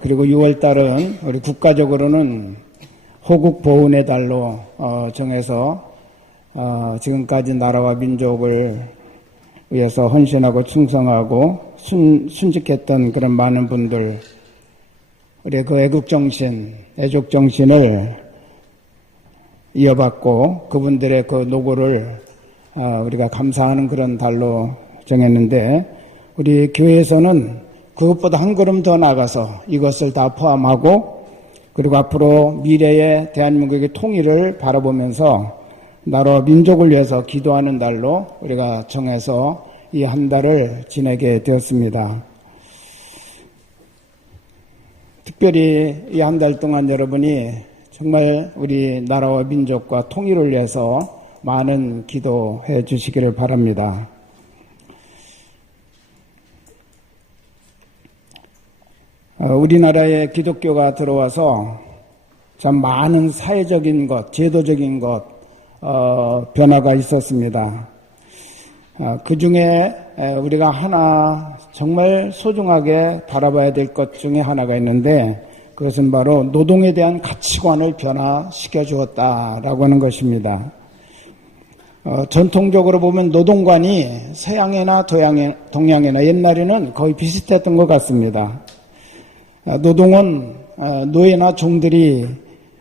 그리고 6월 달은 우리 국가적으로는 호국 보훈의 달로 정해서 지금까지 나라와 민족을 위해서 헌신하고 충성하고 순직했던 그런 많은 분들, 우리의 그 애국정신, 애족정신을 이어받고 그분들의 그 노고를 우리가 감사하는 그런 달로 정했는데, 우리 교회에서는 그것보다 한 걸음 더 나가서 이것을 다 포함하고, 그리고 앞으로 미래의 대한민국의 통일을 바라보면서 나라와 민족을 위해서 기도하는 달로 우리가 정해서 이 한 달을 지내게 되었습니다. 특별히 이 한 달 동안 여러분이 정말 우리 나라와 민족과 통일을 위해서 많은 기도해 주시기를 바랍니다. 우리나라에 기독교가 들어와서 참 많은 사회적인 것, 제도적인 것, 변화가 있었습니다. 그 중에 우리가 하나 정말 소중하게 바라봐야 될 것 중에 하나가 있는데, 그것은 바로 노동에 대한 가치관을 변화시켜 주었다라고 하는 것입니다. 전통적으로 보면 노동관이 서양이나 동양이나 옛날에는 거의 비슷했던 것 같습니다. 노동은 노예나 종들이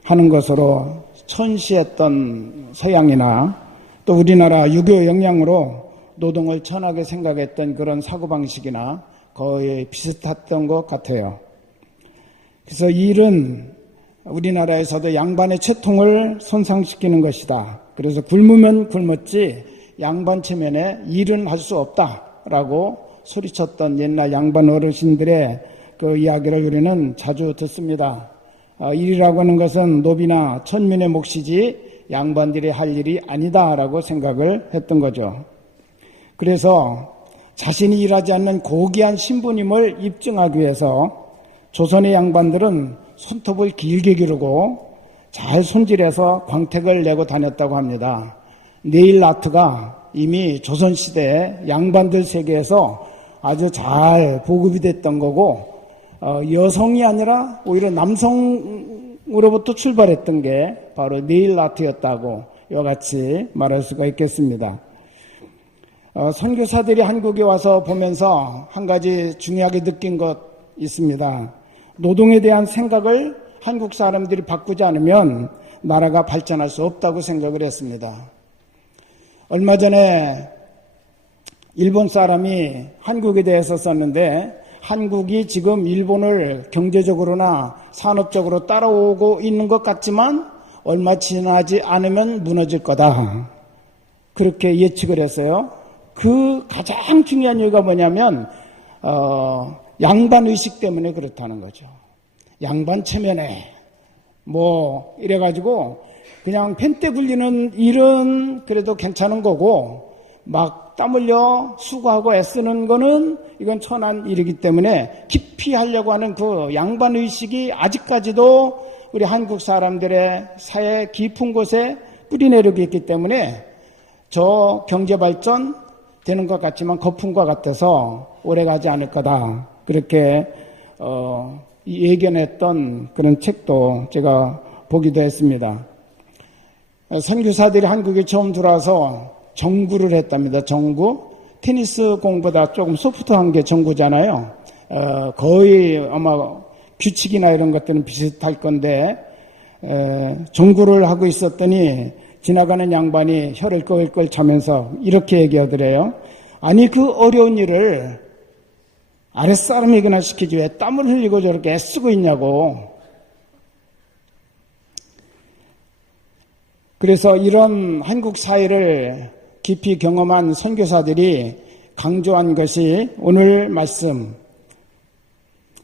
하는 것으로 천시했던 서양이나 또 우리나라 유교 영향으로 노동을 천하게 생각했던 그런 사고방식이나 거의 비슷했던 것 같아요. 그래서 이 일은 우리나라에서도 양반의 채통을 손상시키는 것이다. 그래서 굶으면 굶었지 양반 체면에 일은 할 수 없다라고 소리쳤던 옛날 양반 어르신들의 그 이야기를 우리는 자주 듣습니다. 일이라고 하는 것은 노비나 천민의 몫이지 양반들이 할 일이 아니다라고 생각을 했던 거죠. 그래서 자신이 일하지 않는 고귀한 신부님을 입증하기 위해서 조선의 양반들은 손톱을 길게 기르고 잘 손질해서 광택을 내고 다녔다고 합니다. 네일 아트가 이미 조선시대에 양반들 세계에서 아주 잘 보급이 됐던 거고, 여성이 아니라 오히려 남성으로부터 출발했던 게 바로 네일 아트였다고 이와 같이 말할 수가 있겠습니다. 선교사들이 한국에 와서 보면서 한 가지 중요하게 느낀 것 있습니다. 노동에 대한 생각을 한국 사람들이 바꾸지 않으면 나라가 발전할 수 없다고 생각을 했습니다. 얼마 전에 일본 사람이 한국에 대해서 썼는데, 한국이 지금 일본을 경제적으로나 산업적으로 따라오고 있는 것 같지만 얼마 지나지 않으면 무너질 거다, 그렇게 예측을 했어요. 그 가장 중요한 이유가 뭐냐면 양반의식 때문에 그렇다는 거죠. 양반 체면에 이래가지고 그냥 펜대 굴리는 일은 그래도 괜찮은 거고, 막 땀 흘려 수고하고 애쓰는 거는 이건 천한 일이기 때문에 깊이 하려고 하는 그 양반의식이 아직까지도 우리 한국 사람들의 사회 깊은 곳에 뿌리내리고 있기 때문에 저 경제발전 되는 것 같지만 거품과 같아서 오래가지 않을 거다, 그렇게 예견했던 그런 책도 제가 보기도 했습니다. 선교사들이 한국에 처음 들어와서 정구를 했답니다. 정구. 테니스 공보다 조금 소프트한 게 정구잖아요. 거의 아마 규칙이나 이런 것들은 비슷할 건데, 정구를 하고 있었더니 지나가는 양반이 혀를 끌끌 차면서 이렇게 얘기하더래요. 아니, 그 어려운 일을 아랫사람에게나 시키지 왜 땀을 흘리고 저렇게 애쓰고 있냐고. 그래서 이런 한국 사회를 깊이 경험한 선교사들이 강조한 것이 오늘 말씀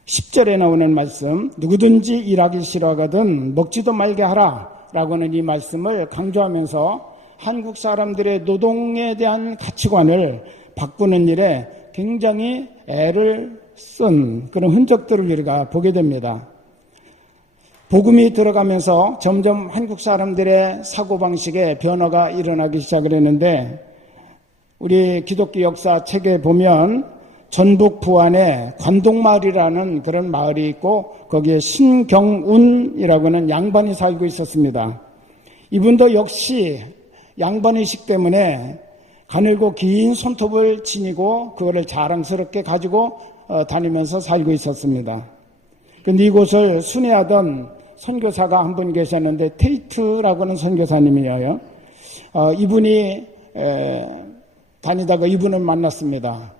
10절에 나오는 말씀, 누구든지 일하기 싫어하거든 먹지도 말게 하라 라고 하는 이 말씀을 강조하면서 한국 사람들의 노동에 대한 가치관을 바꾸는 일에 굉장히 애를 쓴 그런 흔적들을 우리가 보게 됩니다. 복음이 들어가면서 점점 한국 사람들의 사고방식에 변화가 일어나기 시작을 했는데, 우리 기독교 역사 책에 보면 전북 부안에 관동마을이라는 그런 마을이 있고 거기에 신경운이라고 하는 양반이 살고 있었습니다. 이분도 역시 양반의식 때문에 가늘고 긴 손톱을 지니고 그거를 자랑스럽게 가지고 다니면서 살고 있었습니다. 근데 이곳을 순회하던 선교사가 한 분 계셨는데 테이트라고 하는 선교사님이에요. 이분이 다니다가 이분을 만났습니다.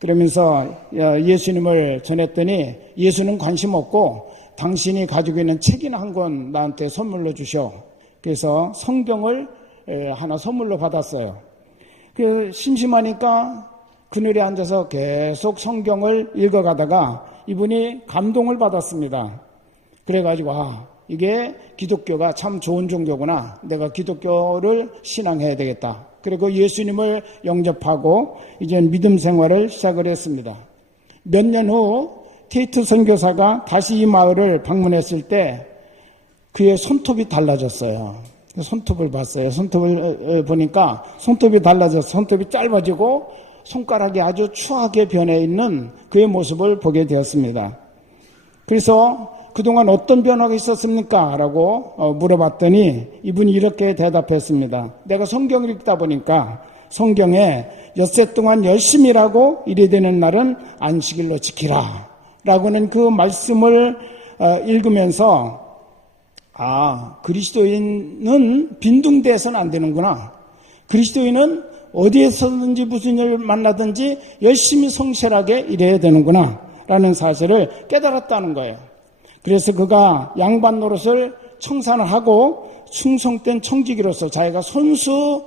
그러면서 예수님을 전했더니 예수는 관심 없고 당신이 가지고 있는 책이나 한 권 나한테 선물로 주셔. 그래서 성경을 하나 선물로 받았어요. 그 심심하니까 그늘에 앉아서 계속 성경을 읽어가다가 이분이 감동을 받았습니다. 그래가지고 이게 기독교가 참 좋은 종교구나. 내가 기독교를 신앙해야 되겠다. 그리고 예수님을 영접하고 이제 믿음 생활을 시작을 했습니다. 몇 년 후 테이트 선교사가 다시 이 마을을 방문했을 때 그의 손톱이 달라졌어요. 손톱을 봤어요. 손톱을 보니까 손톱이 달라져서 손톱이 짧아지고 손가락이 아주 추하게 변해 있는 그의 모습을 보게 되었습니다. 그래서 그동안 어떤 변화가 있었습니까? 라고 물어봤더니 이분이 이렇게 대답했습니다. 내가 성경을 읽다 보니까 성경에 엿새 동안 열심히 일하고 일이 되는 날은 안식일로 지키라 라고는 그 말씀을 읽으면서 그리스도인은 빈둥대서는 안 되는구나. 그리스도인은 어디에서든지 무슨 일을 만나든지 열심히 성실하게 일해야 되는구나 라는 사실을 깨달았다는 거예요. 그래서 그가 양반 노릇을 청산을 하고 충성된 청지기로서 자기가 손수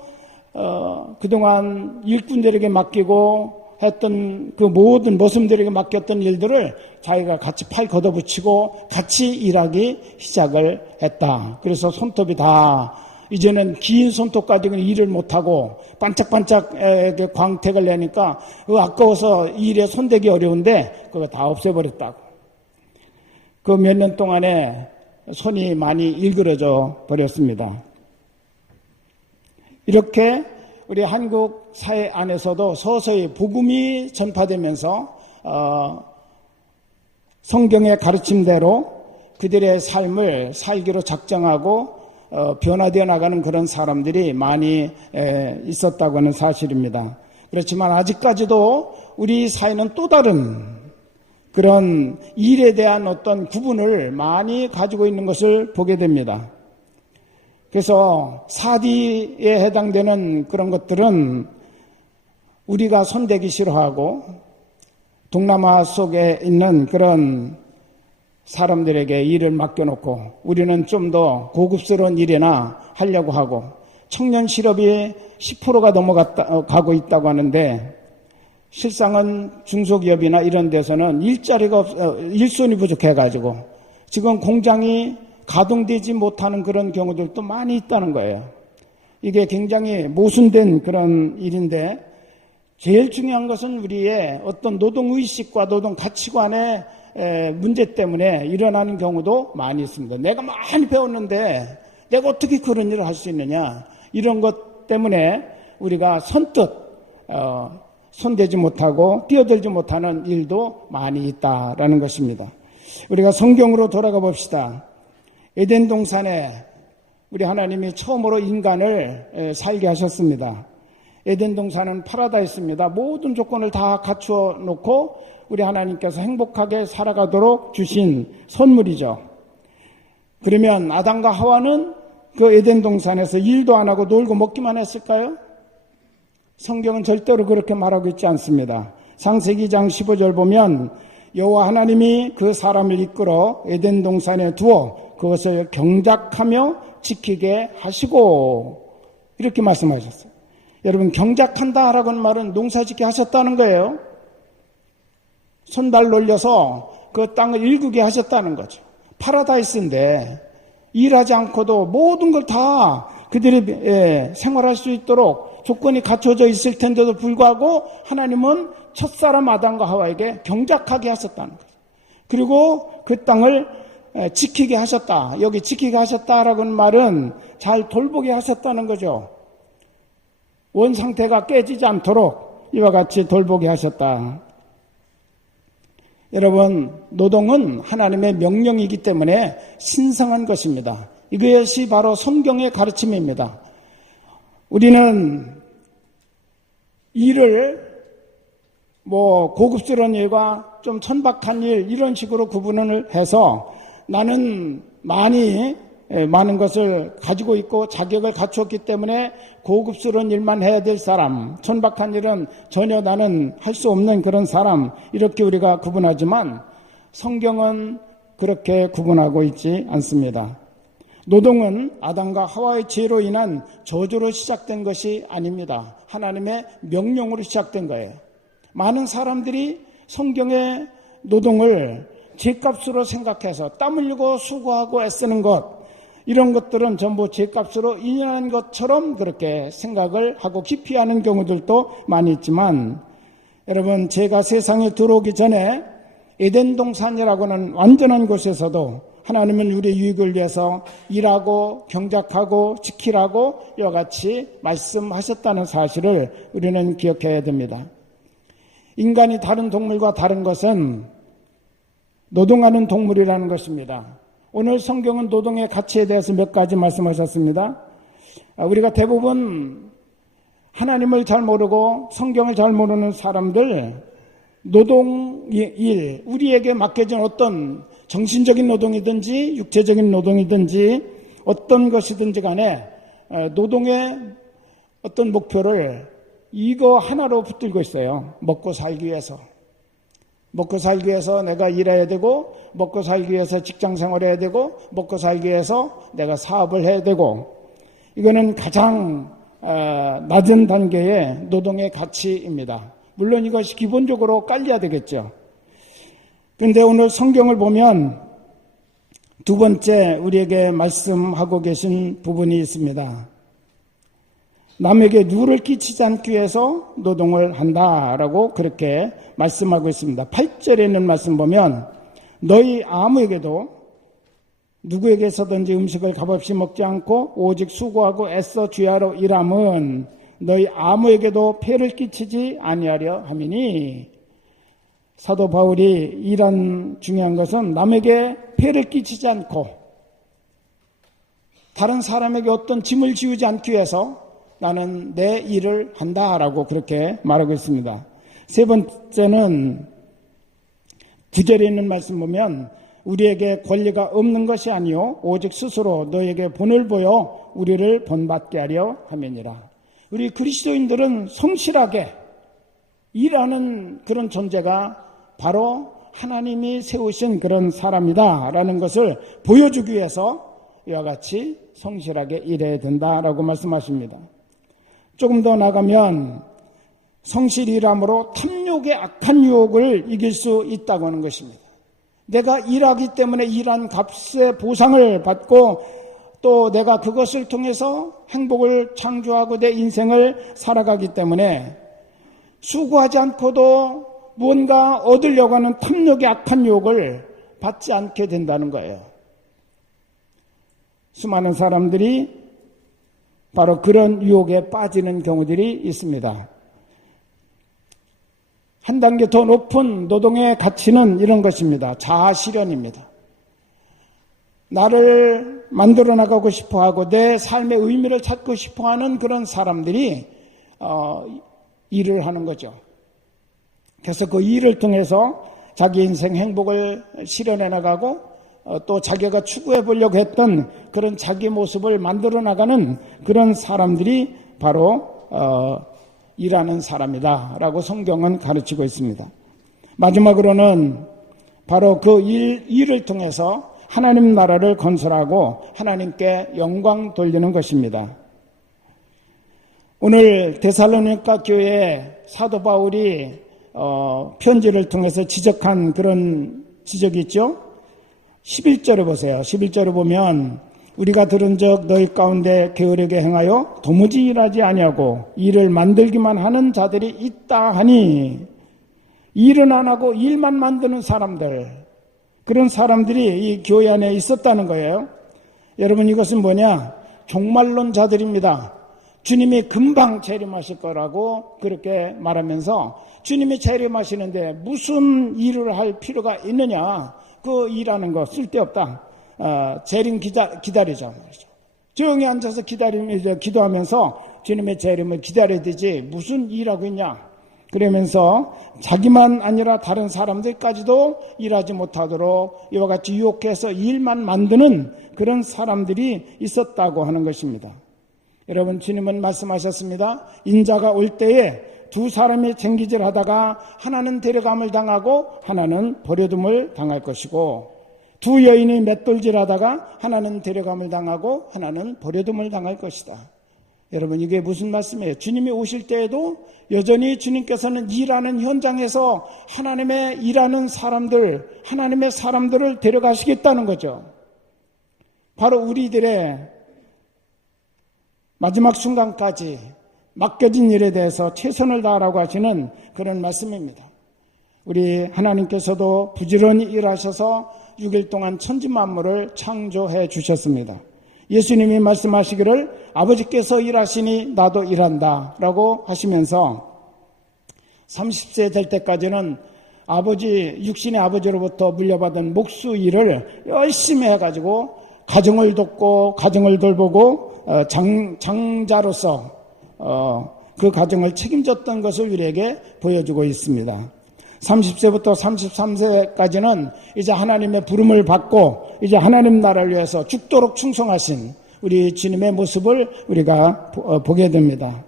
그동안 일꾼들에게 맡기고 했던 그 모든 모습들에게 맡겼던 일들을 자기가 같이 팔 걷어붙이고 같이 일하기 시작을 했다. 그래서 손톱이 다 이제는 긴 손톱 가지고는 일을 못하고 반짝반짝 광택을 내니까 아까워서 일에 손대기 어려운데 그거 다 없애버렸다고. 그 몇 년 동안에 손이 많이 일그러져 버렸습니다. 이렇게 우리 한국 사회 안에서도 서서히 복음이 전파되면서 성경의 가르침대로 그들의 삶을 살기로 작정하고 변화되어 나가는 그런 사람들이 많이 있었다고 하는 사실입니다. 그렇지만 아직까지도 우리 사회는 또 다른 그런 일에 대한 어떤 구분을 많이 가지고 있는 것을 보게 됩니다. 그래서 사디에 해당되는 그런 것들은 우리가 손대기 싫어하고 동남아 속에 있는 그런 사람들에게 일을 맡겨놓고 우리는 좀 더 고급스러운 일이나 하려고 하고 청년 실업이 10%가 넘어가고 있다고 하는데 실상은 중소기업이나 이런 데서는 일자리가 일손이 부족해가지고 지금 공장이 가동되지 못하는 그런 경우들도 많이 있다는 거예요. 이게 굉장히 모순된 그런 일인데 제일 중요한 것은 우리의 어떤 노동의식과 노동가치관의 문제 때문에 일어나는 경우도 많이 있습니다. 내가 많이 배웠는데 내가 어떻게 그런 일을 할 수 있느냐. 이런 것 때문에 우리가 선뜻 손대지 못하고 뛰어들지 못하는 일도 많이 있다라는 것입니다. 우리가 성경으로 돌아가 봅시다. 에덴 동산에 우리 하나님이 처음으로 인간을 살게 하셨습니다. 에덴 동산은 파라다이스입니다. 모든 조건을 다 갖추어 놓고 우리 하나님께서 행복하게 살아가도록 주신 선물이죠. 그러면 아담과 하와는 그 에덴 동산에서 일도 안 하고 놀고 먹기만 했을까요? 성경은 절대로 그렇게 말하고 있지 않습니다. 창세기 2장 15절 보면 여호와 하나님이 그 사람을 이끌어 에덴 동산에 두어 그것을 경작하며 지키게 하시고 이렇게 말씀하셨어요. 여러분 경작한다라고 하는 말은 농사짓게 하셨다는 거예요. 손발 놀려서 그 땅을 일구게 하셨다는 거죠. 파라다이스인데 일하지 않고도 모든 걸 다 그들이 생활할 수 있도록 조건이 갖춰져 있을 텐데도 불구하고 하나님은 첫사람 아담과 하와에게 경작하게 하셨다는 거죠. 그리고 그 땅을 지키게 하셨다. 여기 지키게 하셨다라고 하는 말은 잘 돌보게 하셨다는 거죠. 원 상태가 깨지지 않도록 이와 같이 돌보게 하셨다. 여러분, 노동은 하나님의 명령이기 때문에 신성한 것입니다. 이것이 바로 성경의 가르침입니다. 우리는 일을 고급스러운 일과 좀 천박한 일 이런 식으로 구분을 해서 나는 많은 것을 가지고 있고 자격을 갖추었기 때문에 고급스러운 일만 해야 될 사람, 천박한 일은 전혀 나는 할 수 없는 그런 사람, 이렇게 우리가 구분하지만 성경은 그렇게 구분하고 있지 않습니다. 노동은 아담과 하와의 죄로 인한 저주로 시작된 것이 아닙니다. 하나님의 명령으로 시작된 거예요. 많은 사람들이 성경의 노동을 죄값으로 생각해서 땀 흘리고 수고하고 애쓰는 것, 이런 것들은 전부 죄값으로 인연한 것처럼 그렇게 생각을 하고 기피하는 경우들도 많이 있지만, 여러분, 죄가 세상에 들어오기 전에 에덴 동산이라고는 완전한 곳에서도 하나님은 우리의 유익을 위해서 일하고 경작하고 지키라고 이와 같이 말씀하셨다는 사실을 우리는 기억해야 됩니다. 인간이 다른 동물과 다른 것은 노동하는 동물이라는 것입니다. 오늘 성경은 노동의 가치에 대해서 몇 가지 말씀하셨습니다. 우리가 대부분 하나님을 잘 모르고 성경을 잘 모르는 사람들, 노동일, 우리에게 맡겨진 어떤 정신적인 노동이든지 육체적인 노동이든지 어떤 것이든지 간에 노동의 어떤 목표를 이거 하나로 붙들고 있어요. 먹고 살기 위해서. 먹고 살기 위해서 내가 일해야 되고, 먹고 살기 위해서 직장 생활해야 되고, 먹고 살기 위해서 내가 사업을 해야 되고, 이거는 가장 낮은 단계의 노동의 가치입니다. 물론 이것이 기본적으로 깔려야 되겠죠. 그런데 오늘 성경을 보면 두 번째 우리에게 말씀하고 계신 부분이 있습니다. 남에게 누를 끼치지 않기 위해서 노동을 한다라고 그렇게 말씀하고 있습니다. 8절에 있는 말씀 보면 너희 아무에게도 누구에게서든지 음식을 값없이 먹지 않고 오직 수고하고 애써 주야로 일함은 너희 아무에게도 폐를 끼치지 아니하려 함이니. 사도 바울이 일한 중요한 것은 남에게 폐를 끼치지 않고 다른 사람에게 어떤 짐을 지우지 않기 위해서 나는 내 일을 한다라고 그렇게 말하고 있습니다. 세 번째는 9절에 있는 말씀 보면 우리에게 권리가 없는 것이 아니요 오직 스스로 너에게 본을 보여 우리를 본받게 하려 함이니라. 우리 그리스도인들은 성실하게 일하는 그런 존재가 바로 하나님이 세우신 그런 사람이다라는 것을 보여주기 위해서 이와 같이 성실하게 일해야 된다라고 말씀하십니다. 조금 더 나가면 성실히 일함으로 탐욕의 악한 유혹을 이길 수 있다고 하는 것입니다. 내가 일하기 때문에 일한 값의 보상을 받고 또 내가 그것을 통해서 행복을 창조하고 내 인생을 살아가기 때문에 수고하지 않고도 무언가 얻으려고 하는 탐욕의 악한 유혹을 받지 않게 된다는 거예요. 수많은 사람들이 바로 그런 유혹에 빠지는 경우들이 있습니다. 한 단계 더 높은 노동의 가치는 이런 것입니다. 자아실현입니다. 나를 만들어 나가고 싶어하고 내 삶의 의미를 찾고 싶어하는 그런 사람들이 일을 하는 거죠. 그래서 그 일을 통해서 자기 인생 행복을 실현해 나가고 또 자기가 추구해 보려고 했던 그런 자기 모습을 만들어 나가는 그런 사람들이 바로 일하는 사람이다라고 성경은 가르치고 있습니다. 마지막으로는 바로 그 일을 통해서 하나님 나라를 건설하고 하나님께 영광 돌리는 것입니다. 오늘 데살로니가 교회에 사도 바울이 편지를 통해서 지적한 그런 지적이 있죠. 11절에 보세요. 11절에 보면 우리가 들은 적 너희 가운데 게으르게 행하여 도무지 일하지 아니하고 일을 만들기만 하는 자들이 있다 하니, 일은 안 하고 일만 만드는 사람들, 그런 사람들이 이 교회 안에 있었다는 거예요. 여러분, 이것은 뭐냐? 종말론자들입니다. 주님이 금방 재림하실 거라고 그렇게 말하면서 주님이 재림하시는데 무슨 일을 할 필요가 있느냐. 그 일하는 거 쓸데없다. 재림 기다리자 말이죠. 조용히 앉아서 기도하면서 주님의 재림을 기다려야 되지 무슨 일하고 있냐. 그러면서 자기만 아니라 다른 사람들까지도 일하지 못하도록 이와 같이 유혹해서 일만 만드는 그런 사람들이 있었다고 하는 것입니다. 여러분, 주님은 말씀하셨습니다. 인자가 올 때에 두 사람이 쟁기질하다가 하나는 데려감을 당하고 하나는 버려둠을 당할 것이고, 두 여인이 맷돌질하다가 하나는 데려감을 당하고 하나는 버려둠을 당할 것이다. 여러분, 이게 무슨 말씀이에요? 주님이 오실 때에도 여전히 주님께서는 일하는 현장에서 하나님의 일하는 사람들, 하나님의 사람들을 데려가시겠다는 거죠. 바로 우리들의 마지막 순간까지 맡겨진 일에 대해서 최선을 다하라고 하시는 그런 말씀입니다. 우리 하나님께서도 부지런히 일하셔서 6일 동안 천지 만물을 창조해 주셨습니다. 예수님이 말씀하시기를 아버지께서 일하시니 나도 일한다 라고 하시면서 30세 될 때까지는 육신의 아버지로부터 물려받은 목수 일을 열심히 해가지고 가정을 돕고 가정을 돌보고 장자로서 그 가정을 책임졌던 것을 우리에게 보여주고 있습니다. 30세부터 33세까지는 이제 하나님의 부름을 받고 이제 하나님 나라를 위해서 죽도록 충성하신 우리 주님의 모습을 우리가 보게 됩니다.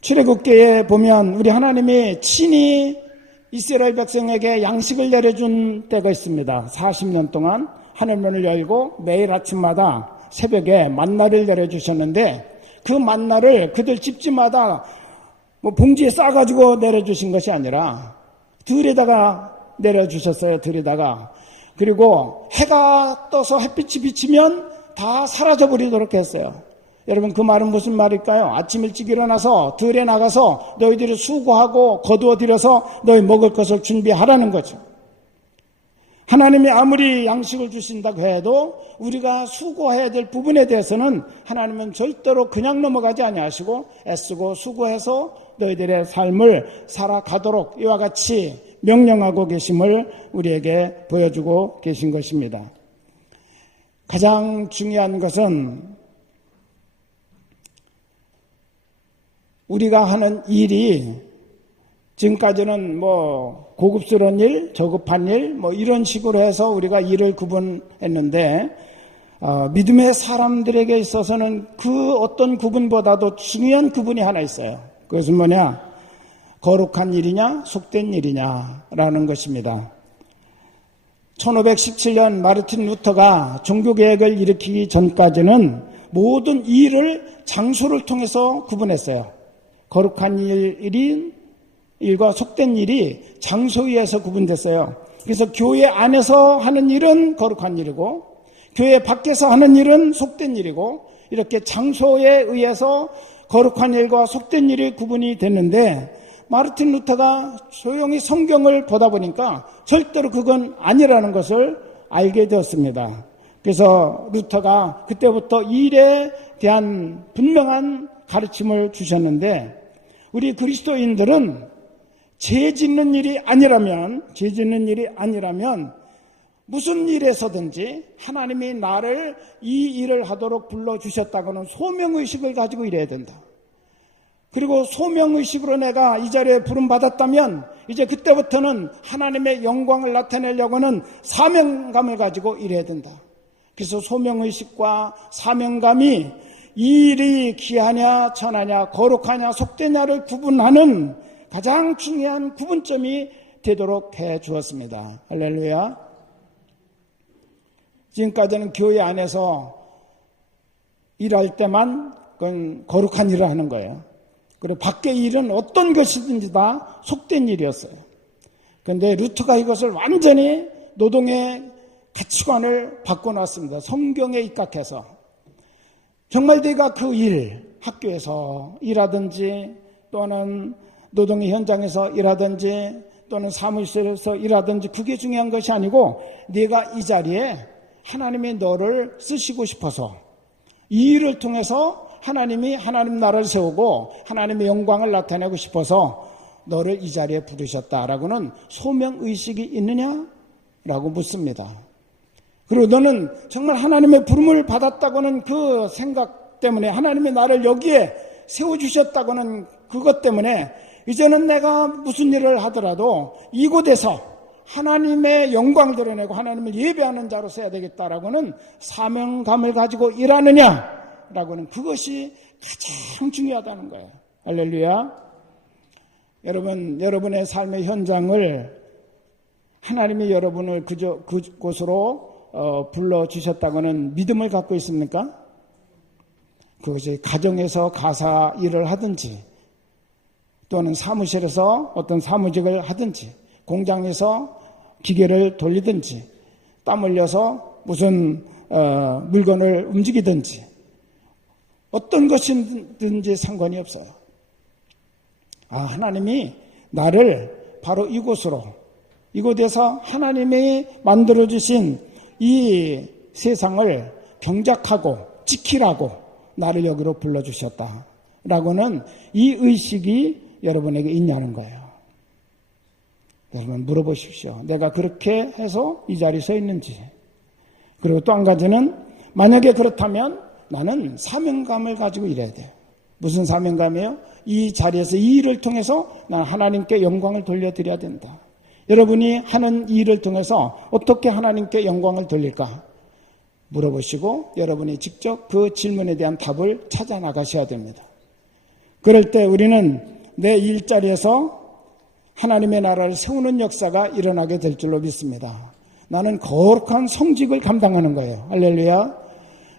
출애굽기에 보면 우리 하나님이 친히 이스라엘 백성에게 양식을 내려준 때가 있습니다. 40년 동안 하늘문을 열고 매일 아침마다 새벽에 만나를 내려주셨는데 그 만나를 그들 집집마다 봉지에 싸가지고 내려주신 것이 아니라 들에다가 내려주셨어요. 들에다가. 그리고 해가 떠서 햇빛이 비치면 다 사라져버리도록 했어요. 여러분, 그 말은 무슨 말일까요? 아침 일찍 일어나서 들에 나가서 너희들이 수고하고 거두어 들여서 너희 먹을 것을 준비하라는 거죠. 하나님이 아무리 양식을 주신다고 해도 우리가 수고해야 될 부분에 대해서는 하나님은 절대로 그냥 넘어가지 아니하시고 애쓰고 수고해서 너희들의 삶을 살아가도록 이와 같이 명령하고 계심을 우리에게 보여주고 계신 것입니다. 가장 중요한 것은 우리가 하는 일이 지금까지는 고급스러운 일, 저급한 일, 이런 식으로 해서 우리가 일을 구분했는데, 믿음의 사람들에게 있어서는 그 어떤 구분보다도 중요한 구분이 하나 있어요. 그것은 뭐냐? 거룩한 일이냐, 속된 일이냐라는 것입니다. 1517년 마르틴 루터가 종교개혁을 일으키기 전까지는 모든 일을 장소를 통해서 구분했어요. 거룩한 일과 속된 일이 장소에 의해서 구분됐어요. 그래서 교회 안에서 하는 일은 거룩한 일이고 교회 밖에서 하는 일은 속된 일이고 이렇게 장소에 의해서 거룩한 일과 속된 일이 구분이 됐는데 마르틴 루터가 조용히 성경을 보다 보니까 절대로 그건 아니라는 것을 알게 되었습니다. 그래서 루터가 그때부터 일에 대한 분명한 가르침을 주셨는데 우리 그리스도인들은 죄 짓는 일이 아니라면 무슨 일에서든지 하나님이 나를 이 일을 하도록 불러주셨다고는 소명의식을 가지고 일해야 된다. 그리고 소명의식으로 내가 이 자리에 부름받았다면 이제 그때부터는 하나님의 영광을 나타내려고는 사명감을 가지고 일해야 된다. 그래서 소명의식과 사명감이 이 일이 귀하냐 천하냐 거룩하냐 속되냐를 구분하는 가장 중요한 구분점이 되도록 해 주었습니다. 할렐루야. 지금까지는 교회 안에서 일할 때만 그건 거룩한 일을 하는 거예요. 그리고 밖의 일은 어떤 것이든지 다 속된 일이었어요. 그런데 루터가 이것을 완전히 노동의 가치관을 바꿔놨습니다. 성경에 입각해서. 정말 내가 그 일, 학교에서 일하든지 또는 노동의 현장에서 일하든지 또는 사무실에서 일하든지 그게 중요한 것이 아니고 내가 이 자리에 하나님이 너를 쓰시고 싶어서 이 일을 통해서 하나님이 하나님 나라를 세우고 하나님의 영광을 나타내고 싶어서 너를 이 자리에 부르셨다라고는 소명의식이 있느냐라고 묻습니다. 그리고 너는 정말 하나님의 부름을 받았다고는 그 생각 때문에, 하나님이 나를 여기에 세워주셨다고는 그것 때문에 이제는 내가 무슨 일을 하더라도 이곳에서 하나님의 영광을 드러내고 하나님을 예배하는 자로서 해야 되겠다라고는 사명감을 가지고 일하느냐라고는 그것이 가장 중요하다는 거예요. 할렐루야. 여러분, 여러분의 삶의 현장을 하나님이 여러분을 그곳으로 불러주셨다고는 믿음을 갖고 있습니까? 그것이 가정에서 가사 일을 하든지, 또는 사무실에서 어떤 사무직을 하든지, 공장에서 기계를 돌리든지, 땀 흘려서 무슨 물건을 움직이든지, 어떤 것이든지 상관이 없어요. 하나님이 나를 바로 이곳에서 하나님이 만들어주신 이 세상을 경작하고 지키라고 나를 여기로 불러주셨다라고는 이 의식이 여러분에게 있냐는 거예요. 여러분 물어보십시오. 내가 그렇게 해서 이 자리에 서 있는지. 그리고 또 한 가지는, 만약에 그렇다면 나는 사명감을 가지고 일해야 돼요. 무슨 사명감이에요? 이 자리에서 이 일을 통해서 난 하나님께 영광을 돌려드려야 된다. 여러분이 하는 이 일을 통해서 어떻게 하나님께 영광을 돌릴까 물어보시고 여러분이 직접 그 질문에 대한 답을 찾아 나가셔야 됩니다. 그럴 때 우리는 내 일자리에서 하나님의 나라를 세우는 역사가 일어나게 될 줄로 믿습니다. 나는 거룩한 성직을 감당하는 거예요. 할렐루야.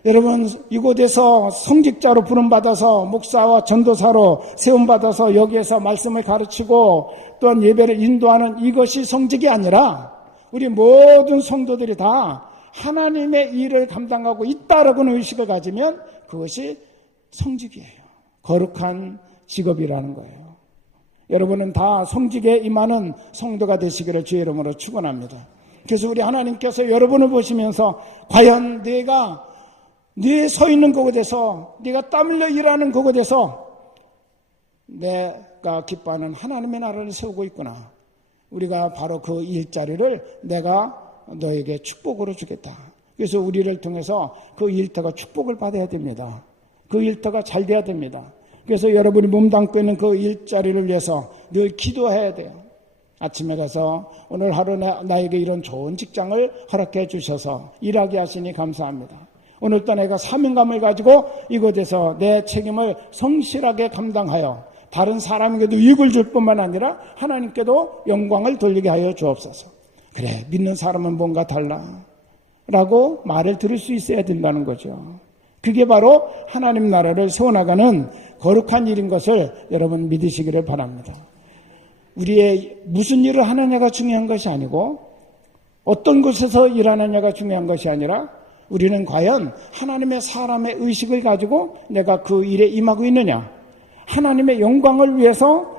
여러분, 이곳에서 성직자로 부름받아서 목사와 전도사로 세움받아서 여기에서 말씀을 가르치고 또한 예배를 인도하는 이것이 성직이 아니라 우리 모든 성도들이 다 하나님의 일을 감당하고 있다라고는 의식을 가지면 그것이 성직이에요. 거룩한 직업이라는 거예요. 여러분은 다 성직에 임하는 성도가 되시기를 주의 이름으로 축원합니다. 그래서 우리 하나님께서 여러분을 보시면서 과연 네가 서 있는 그곳에서, 네가 땀 흘려 일하는 그곳에서 내가 기뻐하는 하나님의 나라를 세우고 있구나. 우리가 바로 그 일자리를 내가 너에게 축복으로 주겠다. 그래서 우리를 통해서 그 일터가 축복을 받아야 됩니다. 그 일터가 잘 돼야 됩니다. 그래서 여러분이 몸담고 있는 그 일자리를 위해서 늘 기도해야 돼요. 아침에 가서 오늘 하루 나에게 이런 좋은 직장을 허락해 주셔서 일하게 하시니 감사합니다. 오늘도 내가 사명감을 가지고 이곳에서 내 책임을 성실하게 감당하여 다른 사람에게도 이익을 줄 뿐만 아니라 하나님께도 영광을 돌리게 하여 주옵소서. 그래, 믿는 사람은 뭔가 달라 라고 말을 들을 수 있어야 된다는 거죠. 그게 바로 하나님 나라를 세워나가는 거룩한 일인 것을 여러분 믿으시기를 바랍니다. 우리의 무슨 일을 하느냐가 중요한 것이 아니고 어떤 곳에서 일하느냐가 중요한 것이 아니라 우리는 과연 하나님의 사람의 의식을 가지고 내가 그 일에 임하고 있느냐, 하나님의 영광을 위해서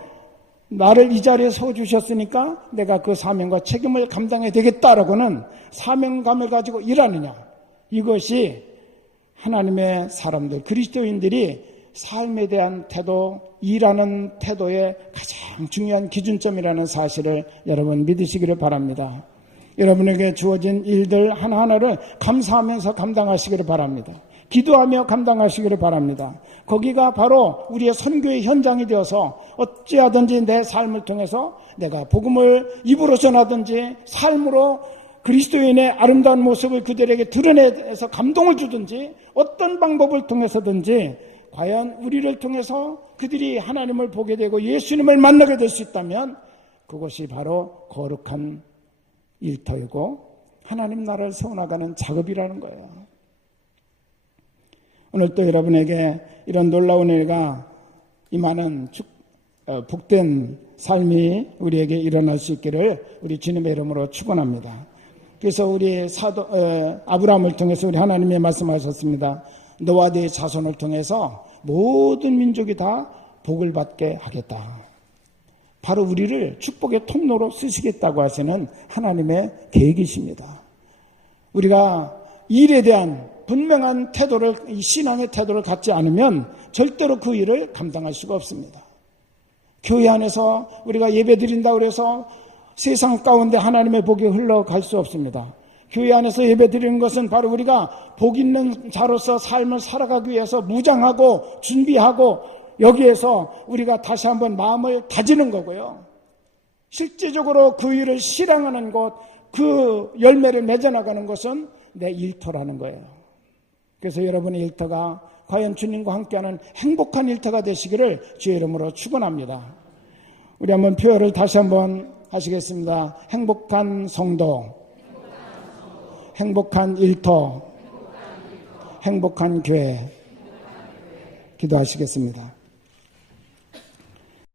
나를 이 자리에 세워주셨으니까 내가 그 사명과 책임을 감당해야 되겠다라고는 사명감을 가지고 일하느냐, 이것이 하나님의 사람들, 그리스도인들이 삶에 대한 태도, 일하는 태도의 가장 중요한 기준점이라는 사실을 여러분 믿으시기를 바랍니다. 여러분에게 주어진 일들 하나하나를 감사하면서 감당하시기를 바랍니다. 기도하며 감당하시기를 바랍니다. 거기가 바로 우리의 선교의 현장이 되어서 어찌하든지 내 삶을 통해서 내가 복음을 입으로 전하든지 삶으로 그리스도인의 아름다운 모습을 그들에게 드러내서 감동을 주든지 어떤 방법을 통해서든지 과연 우리를 통해서 그들이 하나님을 보게 되고 예수님을 만나게 될 수 있다면 그것이 바로 거룩한 일터이고 하나님 나라를 세워나가는 작업이라는 거예요. 오늘 또 여러분에게 이런 놀라운 일가 임하는 복된 삶이 우리에게 일어날 수 있기를 우리 주님의 이름으로 축원합니다. 그래서 우리 아브라함을 통해서 우리 하나님이 말씀하셨습니다. 너와 네 자손을 통해서 모든 민족이 다 복을 받게 하겠다. 바로 우리를 축복의 통로로 쓰시겠다고 하시는 하나님의 계획이십니다. 우리가 일에 대한 분명한 태도를, 이 신앙의 태도를 갖지 않으면 절대로 그 일을 감당할 수가 없습니다. 교회 안에서 우리가 예배 드린다고 해서 세상 가운데 하나님의 복이 흘러갈 수 없습니다. 교회 안에서 예배 드리는 것은 바로 우리가 복 있는 자로서 삶을 살아가기 위해서 무장하고 준비하고 여기에서 우리가 다시 한번 마음을 다지는 거고요. 실제적으로 그 일을 실행하는 것, 그 열매를 맺어나가는 것은 내 일터라는 거예요. 그래서 여러분의 일터가 과연 주님과 함께하는 행복한 일터가 되시기를 주의 이름으로 축원합니다. 우리 한번 표현을 다시 한번 하시겠습니다. 행복한 성도, 행복한 일터, 행복한 교회. 기도하시겠습니다.